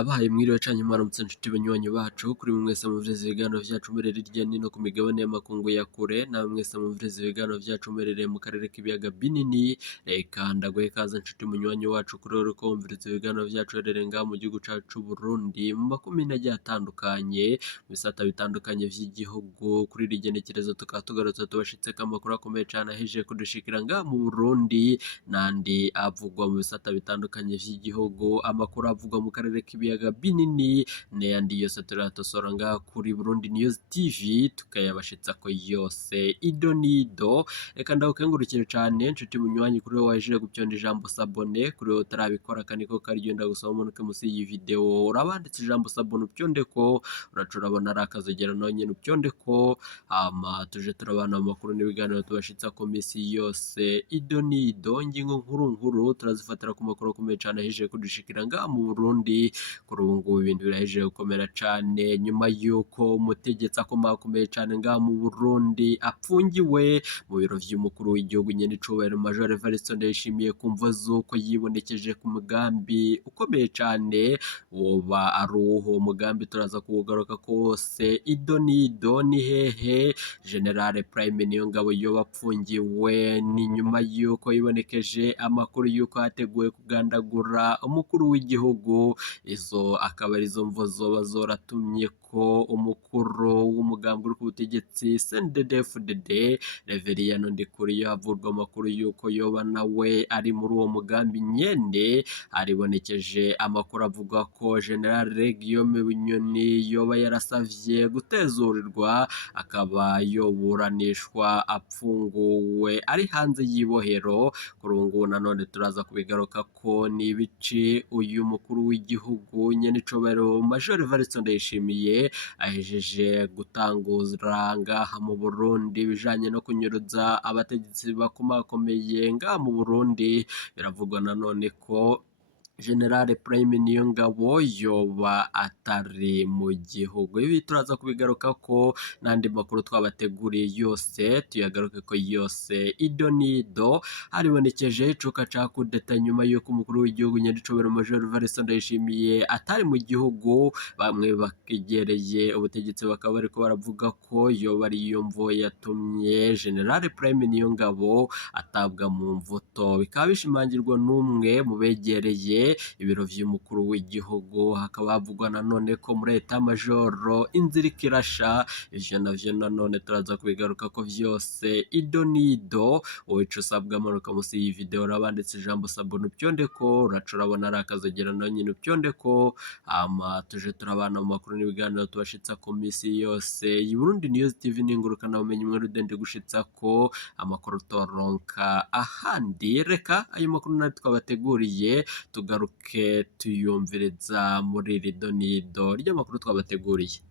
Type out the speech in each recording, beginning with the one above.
Ndabahaye mwiriwe canke mwaramutse nshuti banywanyi bacu kuri mwese mumviriza ibiganiro vyacu murereye irya nino ku migabane y'amakungu ya kure, na mwese mumviriza ibiganiro vyacu murereye mu karere k'ibiyaga binini. Eka ndaguhe ikaze nshuti munywanyi wacu kuri uriko wumviriza ibiganiro vyacu uherereye ngaha mu gihugu cacu Burundi, mu makomine agiye atandukanye, mu bisata bitandukanye vy'igihugu. Kuri iri genekerezo tukaba tugarutse tubashitseko amakuru akomeye cane ahejeje kudushikira ngaha mu Burundi, nandi avugwa mu bisata bitandukanye vy'igihugu, amakuru avugwa mu karere k'ibiyaga binini n'ayandi yose turatosora ngaha kuri Burundi News TV tukayabashitsako yose ido nido. Reka ndagukengurukire cane nshuti munywanyi kuri wowe waje gupyonda ijambo sabone, kuri wowe utarabikora kaniko karigenda gusaba umanuke musi y'iyi video urabanditse ijambo sabone upyondeko, uraca urabona ari akazogera nawe nyene upyondeko, tuje turabana mu makuru n'ibiganiro tubashitsako misi yose ido nido. Ingingo nkuru turazifatira ku makuru akomeye cane ahejeje kudushikira ngaha mu Burundi. Kuri ubu ngubu ibintu birahejeje gukomera cane nyuma yuko umutegetsi akomakomeye cane ngaha mu Burundi apfungiwe mu biro vy'umukuru w'igihugu nyene icubahiro Major Evariste Ndayishimiye kumva zuko yibonekeje ku mugambi ukomeye cane. Woba ari uwo mugambi turaza kuwugaruka kose ido nido. Ni hehe General Prime Niyongabo yoba apfungiwe? Ni nyuma yuko yibonekeje amakuru yuko hateguwe kugandagura umukuru w'igihugu. Izo akaba arizo mvo zoba zoratumye ko umukuru w'umugambi uri ku butegetsi CNDD-FDD Reveriyano Ndikuriyo havurwa amakuru yuko yoba nawe ari muri uwo mugambi nyene. Aribonekeje amakuru avuga ko General Guillaume Bunyoni yoba yarasavye gutezurirwa, akaba yoburanishwa apfunguwe ari hanze y'ibohero. Kuri ubu ngubu nanone turaza kubigaruka ko ni ibici uyu mukuru w'igihugu nyene icubahiro Major Evariste Ndayishimiye ahejeje gutangura ngaha mu Burundi bijanye no kunyuruza abategetsi bakomakomeye ngaha mu Burundi. Biravugwa nanone ko General Prime Niyongabo yoba atari mu gihugu. Ibi turaza kubigaruka ko n'andi makuru twabateguriye yose tuyagaruke ko yose ido nido. Haribonekeje icuka ca kudeta nyuma yuko umukuru w'igihugu nyene icubahiro Major Evariste Ndayishimiye atari mu gihugu. Bamwe bakegereye ubutegetsi bakaba bariko baravuga ko yoba ari iyo mvo yatumye General Prime Niyongabo atabwa mu mvuto. Bikaba bishimangirwa n'umwe mu begereye ibiro vy'umukuru w'igihugu. Hakaba havugwa nanone ko muri Etat Major inzira ikirasha. Ivyo navyo nanone turaza kubigaruka ko vyose ido nido. Wowe ico usabwa manuka musi y'iyi video urabanditse ijambo sabone upyondeko, uraca urabona ari akazogera nawe nyene upyondeko, tuje turabana mu makuru n'ibiganiro tubashitsako misi yose. Iyi Burundi News TV n'ingurukana bumenyi imwe rudende gushitsako amakuru toronka ahandi. Reka ayo makuru nayo twabateguriye tugaruke tuyumviriza muri iri do nido ry'amakuru twabateguriye.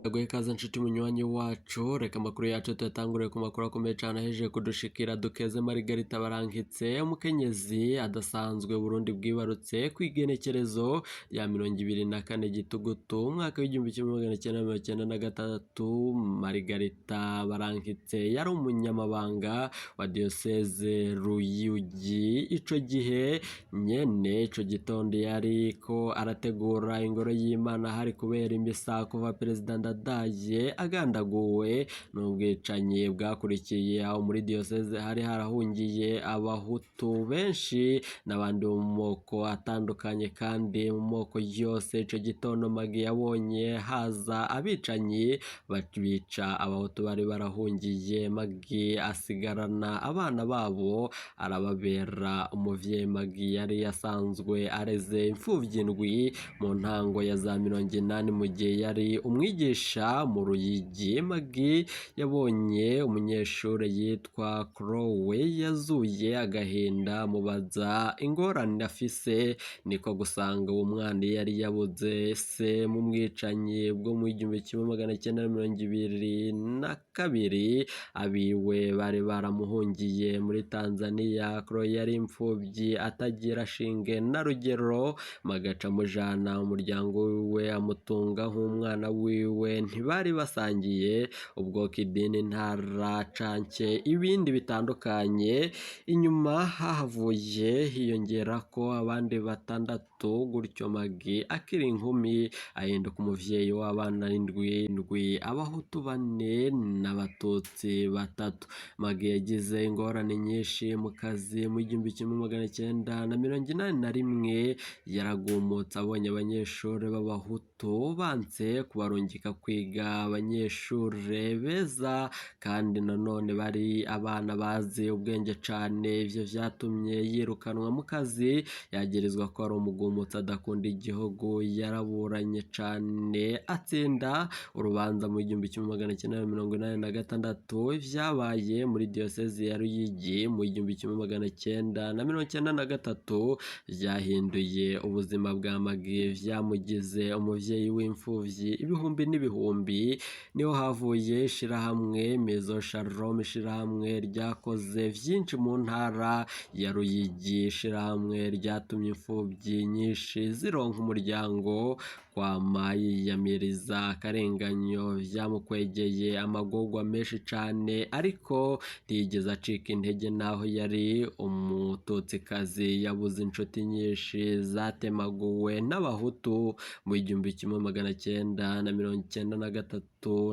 Ndaguhe ikaze nshuti munywanyi wacu, reka amakuru yacu tuyatangure ku makuru akomeye cane ahejeje kudushikira. Dukeze Margarita Barankitse, umukenyezi adasanzwe Burundi bwibarutse kw'igenekerezo rya 24 Gitugutu umwaka w'1996. Margarita Barankitse yari umunyamabanga wa Diocese Ruyigi. Ico gihe nyene, ico gitondo yariko arategura ingoro y'Imana hari kubera imisa kuva Perezida Ndadaye agandaguwe n'ubwicanyi bwakurikiye aho muri Diocese hari harahungiye abahutu benshi n'abandi mu moko atandukanye kandi mu moko yose. Ico gitondo Magi yabonye haza abicanyi babica abahutu bari barahungiye. Magi asigarana abana babo arababera umuvyeyi. Magi yari yasanzwe areze imfuvyi indwi mu ntango ya za 80 mu gihe yari umwigisha mu Ruyigi. Magi yabonye umunyeshure yitwa Crowe yazuye agahinda mubaza ingorane afise, niko gusanga uwo mwana yari yabuze se mu mwicanyi bwo mu 1922. Abiwe bari baramuhungiye muri Tanzania. Crowe yari imfuvyi atagira shinge na rugero. Magaca mujana umuryango wiwe amutunga nk'umwana wiwe ntibari basangiye ubwoko, idini, intara canke ibindi bitandukanye. Inyuma hahavuye hiyongerako abandi batandatu, gutyo Maggie akiri inkumi ahinduka umuvyeyi w'abana indwi, abahutu 4 n'abatutsi 3. Maggie yagize ingorane nyinshi mu kazi. Mu 1981 yaragumutse abonye abanyeshuri b'abahutu banse kubarungika kwiga, abanyeshure beza kandi nanone bari abana bazi ubwenge cane. Ivyo vyatumye yirukanwa mu kazi, yagirizwa ko ari umugumutsi adakunda igihugu. Yaraburanye cane atsinda urubanza mu 1986. Vyabaye muri diocese ya Ruyigi mu 1993 vyahinduye ubuzima bwa Maggie, vyamugize umuvyeyi w'imfuvyi ibihumbi n'ibihumbi. Niho havuye ishirahamwe Maison Shalom, ishirahamwe ryakoze vyinshi mu ntara ya Ruyigi, ishirahamwe ryatumye imfuvyi nyinshi zironka umuryango. Kwama yiyamiriza akarenganyo vyamukwegeye amagorwa menshi cane, ariko ntiyigeze acika intege. Naho yari umututsikazi yabuze inshuti nyinshi zatemaguwe n'abahutu mu 1993.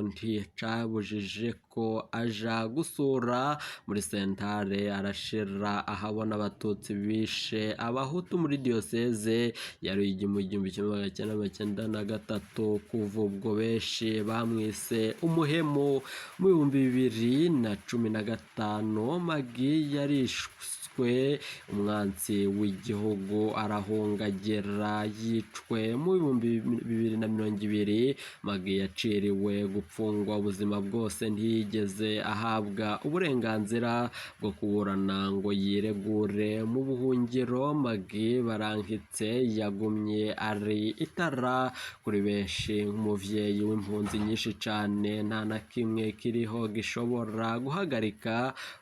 Nticabujije ko aja gusura muri sentare, arashira ahabona abatutsi bishe abahutu muri diocese ya Ruyigi mu 1993. Kuva ubwo benshi bamwise umuhemu. Mu 2015 Maggie yarishwe umwansi w'igihugu, arahungagera yicwe. Mu 2020 Maggie yaciriwe gupfungwa ubuzima bwose, ntiyigeze ahabwa uburenganzira bwo kuburana ngo yiregure. Mu buhungiro Maggie Barankitse yagumye ari itara kuri benshi, nk'umuvyeyi w'impunzi nyinshi cane. Nta na kimwe kiriho gishobora guhagarika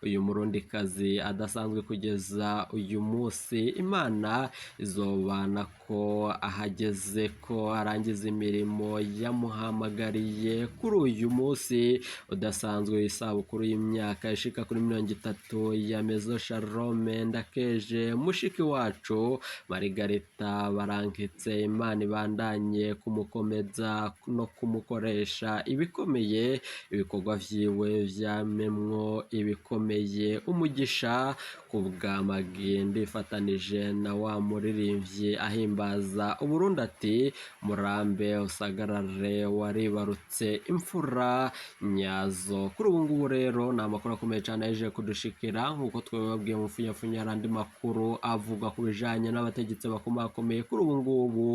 uyu murundikazi adasanzwe kugeza uyu munsi. Imana izobana ko ahageze ko arangiza imirimo yamuhamagariye kuri uyu munsi udasanzwe, isabukuru y'imyaka ishika kuri 30 ya Maison Shalom. Ndakeje mushiki wacu Margarita Barankitse. Imana ibandanye kumukomeza no kumukoresha ibikomeye, ibikorwa vyiwe vyamemwo ibikomeye. Umugisha kubwa Maggie. Ndifatanije na wa muririmbyi ahimbaza Uburundi ati murambe usagarare, waribarutse imfura nyazo. Kuri ubu ngubu rero ni amakuru akomeye cane aje kudushikira, nk'uko twebabwiye mu funyafunya arandi makuru avuga ku bijanye n'abategetsi bakomakomeye kuri ubu ngubu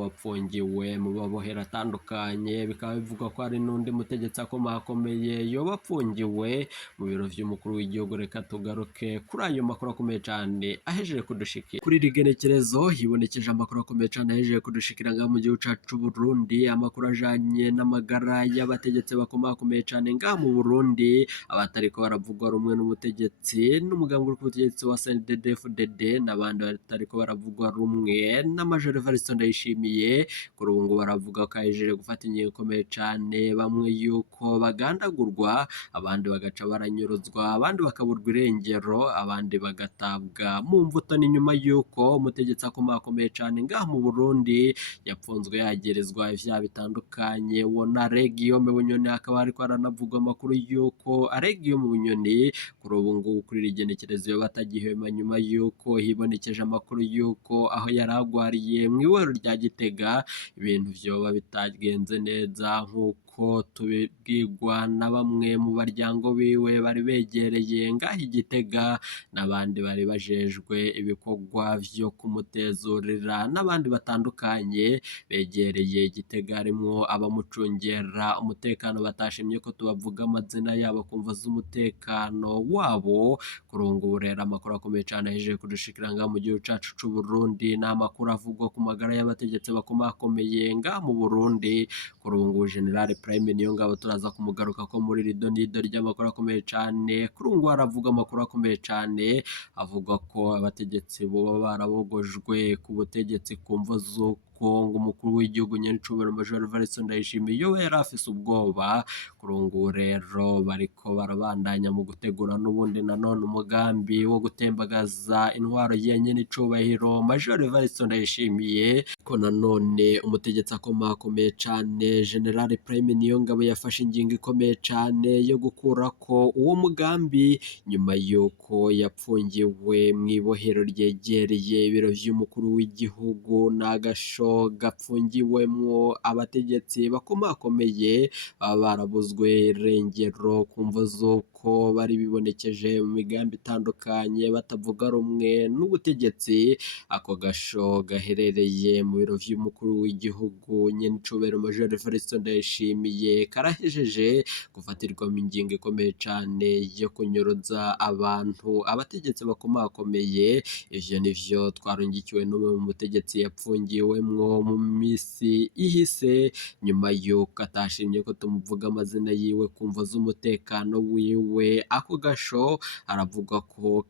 bapfungiwe mu mabohero atandukanye. Bikaba bivugwa ko hari n'undi mutegetsi akomakomeye yoba apfungiwe mu biro vy'umukuru w'igihugu. Reka tugaruke kuri ayo makuru akomeye cane ahejeje kudushikira. Kuri iri genekerezo hibonekeje amakuru akomeye cane ahejeje kudushikira ngaha mu gihugu cacu c'Uburundi, amakuru ajanye n'amagara y'abategetsi bakomakomeye cane ngaha mu Burundi, abatariko baravugwa rumwe n'ubutegetsi n'umugambi uri ku butegetsi wa CNDD-FDD, n'abandi batariko baravugwa rumwe na Major Evariste Ndayishimiye. Kuri ubu ngo baravuga ko ahejeje gufata ingingo ikomeye cane, bamwe yuko bagandagurwa, abandi bagaca baranyuruzwa, abandi bakaburwa irengero, abandi bagatabwa mu mvuto. Ni nyuma yuko umutegetsi akomakomeye cane ngaha mu Burundi yapfunzwe yagirizwa ivyaha bitandukanye. Wona Guillaume Bunyoni akaba ariko aranavugwa amakuru yuko Guillaume Bunyoni kuri ubu ngubu kuri iri genekerezo yoba atagihema, nyuma yuko hibonekeje amakuru yuko aho yaragwariye mu iwero rya Gitega ibintu vyoba bitagenze neza, nk'uko tubibwirwa na bamwe mu baryango biwe bari begereye ngaho Igitega, n'abandi bari bajejwe ibikorwa vyo kumutezurira, n'abandi batandukanye begereye Igitega, harimwo abamucungera umutekano batashimye ko tubavuga amazina yabo kumva z'umutekano wabo. Kuri ubu ngubu rero amakuru akomeye cane ahejeje kudushikira ngaha mu gihugu cacu c'Uburundi, n'amakuru avugwa ku magara y'abategetsi bakomakomeye ngaha mu Burundi. Kuri ubu ngubu General Prime Niyongabo turaza kumugaruka ko muri rido nido ry'amakuru akomeye cane. Kuri ubu ngubu haravuga amakuru akomeye cane avuga ko abategetsi boba barabogojwe ku butegetsi kumva z'uko yuko ngo umukuru w'igihugu nyenicubahiro Major Evariste Ndayishimiye we yari afise ubwoba kuri ubu rero bariko barabandanya mu gutegura n'ubundi nanone umugambi wo gutembagaza intwaro ya nyenicubahiro Major Evariste Ndayishimiye ko nanone umutegetsi akomakomeye cane General Prime Niyongabo yafashe ingingo ikomeye cane yo gukurako uwo mugambi nyuma yuko yapfungiwe mu ibohero ryegereye ibiro vy'umukuru w'igihugu n'agasho gapfungiwemwo abategetsi bakomakomeye baba barabuzwe irengero kumvo z'uko bari bibonekeje mu migambi itandukanye batavuga rumwe n'ubutegetsi. Ako gasho gaherereye mu biro vy'umukuru w'igihugu nyenicubahiro Major Evariste Ndayishimiye karahejeje gufatirwamo ingingo ikomeye cane yo kunyuruza abantu abategetsi bakomakomeye. Ivyo nivyo twarungikiwe n'umwe mu mutegetsi yapfungiwemwo mu misi ihise nyuma yuko atashimye ko tumuvuga amazina yiwe kumva z'umutekano wiwe. Ako gasho aravuga ko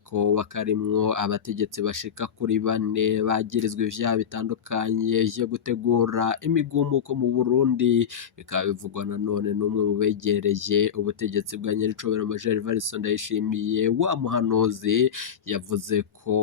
karimwo abategetsi bashika kuri 4 bagirizwa ivyaha bitandukanye vyo gutegura imigumuko mu Burundi. Bikaba bivugwa nanone n'umwe mu begereye ubutegetsi bwa nyenicubahiro Major Evariste Ndayishimiye wa muhanuzi yavuze ko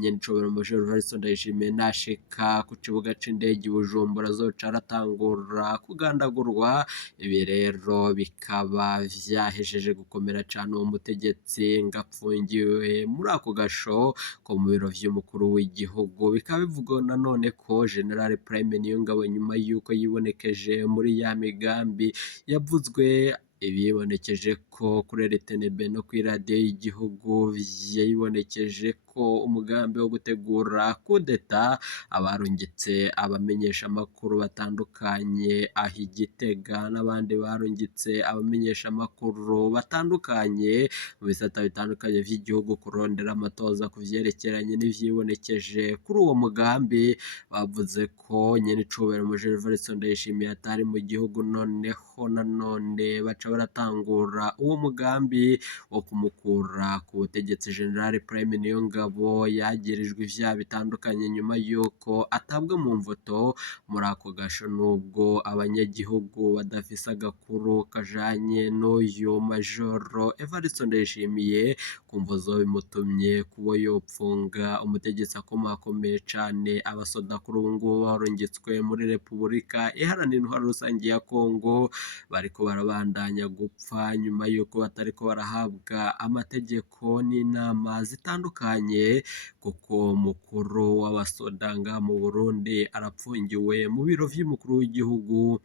nyenicubahiro Major Evariste Ndayishimiye nashika ku kibuga c'indege i Bujumbura azoca aratangura kugandagurwa. Ibi rero bikaba vyahejeje gukomera cane uwo mutegetsi ngapfungiwe muri ako gasho ko mu biro vy'umukuru w'igihugu. Bikaba bivugwa nanone ko General Prime Niyongabo nyuma yuko yibonekeje muri ya migambi yavuzwe ibibonekeje ko kuri RTNB no kuri radiyo y'igihugu yibonekeje ko umugambi wo gutegura kudeta abarungitse abamenyesha amakuru batandukanye aho Igitega n'abandi barungitse abamenyesha amakuru batandukanye mu bisata bitandukanye vy'igihugu kurondera amatoza ku vyerekeranye n'ivyibonekeje kuri uwo mugambi. Bavuze ko nyenicubahiro Major Evariste Ndayishimiye atari mu gihugu, noneho nanone baca baratangura uwo mugambi wo kumukura ku butegetsi. General Prime Niyongabo yagirijwe ivyaha bitandukanye nyuma yuko atabwa mu mvuto muri ako gasho, nubwo abanyagihugu badafise agakuru kajanye n'uyu Major Evariste Ndayishimiye kumvo zo bimutumye kubo yopfunga umutegetsi akomakomeye cane. Abasoda kuri ubu ngubu barungitswe muri Repubulika Iharanira Intwaro Rusangi ya Kongo bariko barabandanya gupfa nyuma yuko batariko barahabwa amategeko n'inama zitandukanye, kuko mukuru w'abasoda ngaha mu Burundi arapfungiwe mu biro vy'umukuru w'igihugu.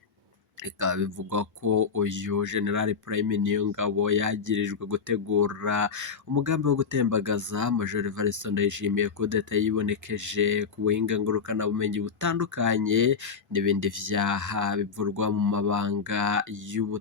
Bikaba bivugwa ko uyu General Prime Niyongabo yagirijwe gutegura umugambi wo gutembagaza Major Evariste Ndayishimiye kudeta yibonekeje ku buhinga ngurukana bumenyi butandukanye n'ibindi vyaha bivurwa mu mabanga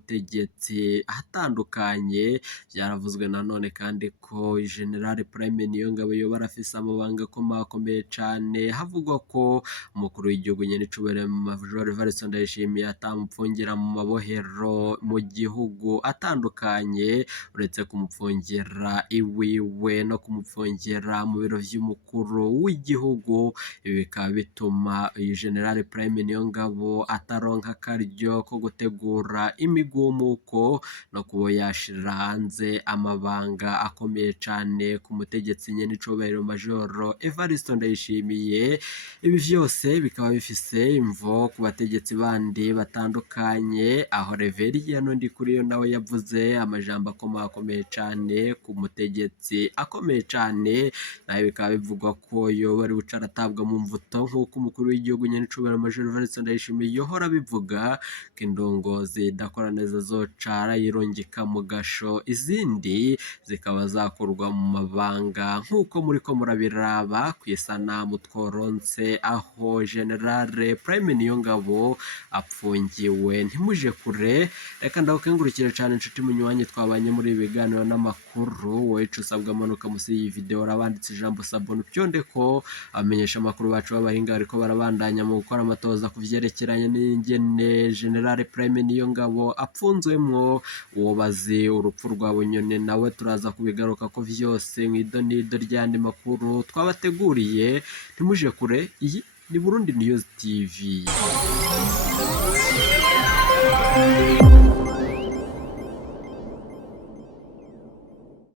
y'ubutegetsi atandukanye. Vyaravuzwe nanone kandi ko General Prime Niyongabo yoba arafise amabanga akomakomeye cane, havugwa ko umukuru w'igihugu nyenicubahiro Major Evariste Ndayishimiye atamupfungira mu mabohero mu gihugu atandukanye, uretse kumupfungira iwiwe no kumupfungira mu biro vy'umukuru w'igihugu. Ibi bikaba bituma uyu General Prime Niyongabo ataronka akaryo ko gutegura imigumuko no kuba yashira hanze amabanga akomeye cane ku mutegetsi nyenicubahiro Major Evariste Ndayishimiye. Ibi vyose bikaba bifise imvo ku bategetsi bandi batandukanye, aho Reverien Ndikuriyo nawe yavuze amajambo akomakomeye cane ku mutegetsi akomeye cane, nawe bikaba bivugwa ko yoba ari buca aratabwa mu mvuto nk'uko umukuru w'igihugu nyenicubahiro Major Evariste Ndayishimiye yohora bivuga ko indongozi idakora neza zoca arayirungika mu gasho, izindi zikaba zakurwa mu mabanga nk'uko muriko murabiraba kw'isanamu tworonse aho General Prime Niyongabo apfungiwe. Ntimuje kure, reka ndabakengurukire cane inshuti munywanyi twabanye muri ibi biganiro n'amakuru. Wowe ico usabwa manuka musi y'iyi video urabanditse ijambo sabone pyondeko. Abamenyesha amakuru bacu b'abahinga bariko barabandanya mu gukora amatoza ku vyerekeranye n'ingene General Prime Niyongabo apfunzwemwo. Uwo bazi urupfu rwa Bunyoni nawe turaza kubigaruka ko vyose mw'idonido ry'andi makuru twabateguriye. Ntimuje kure, iyi ni Burundi News TV.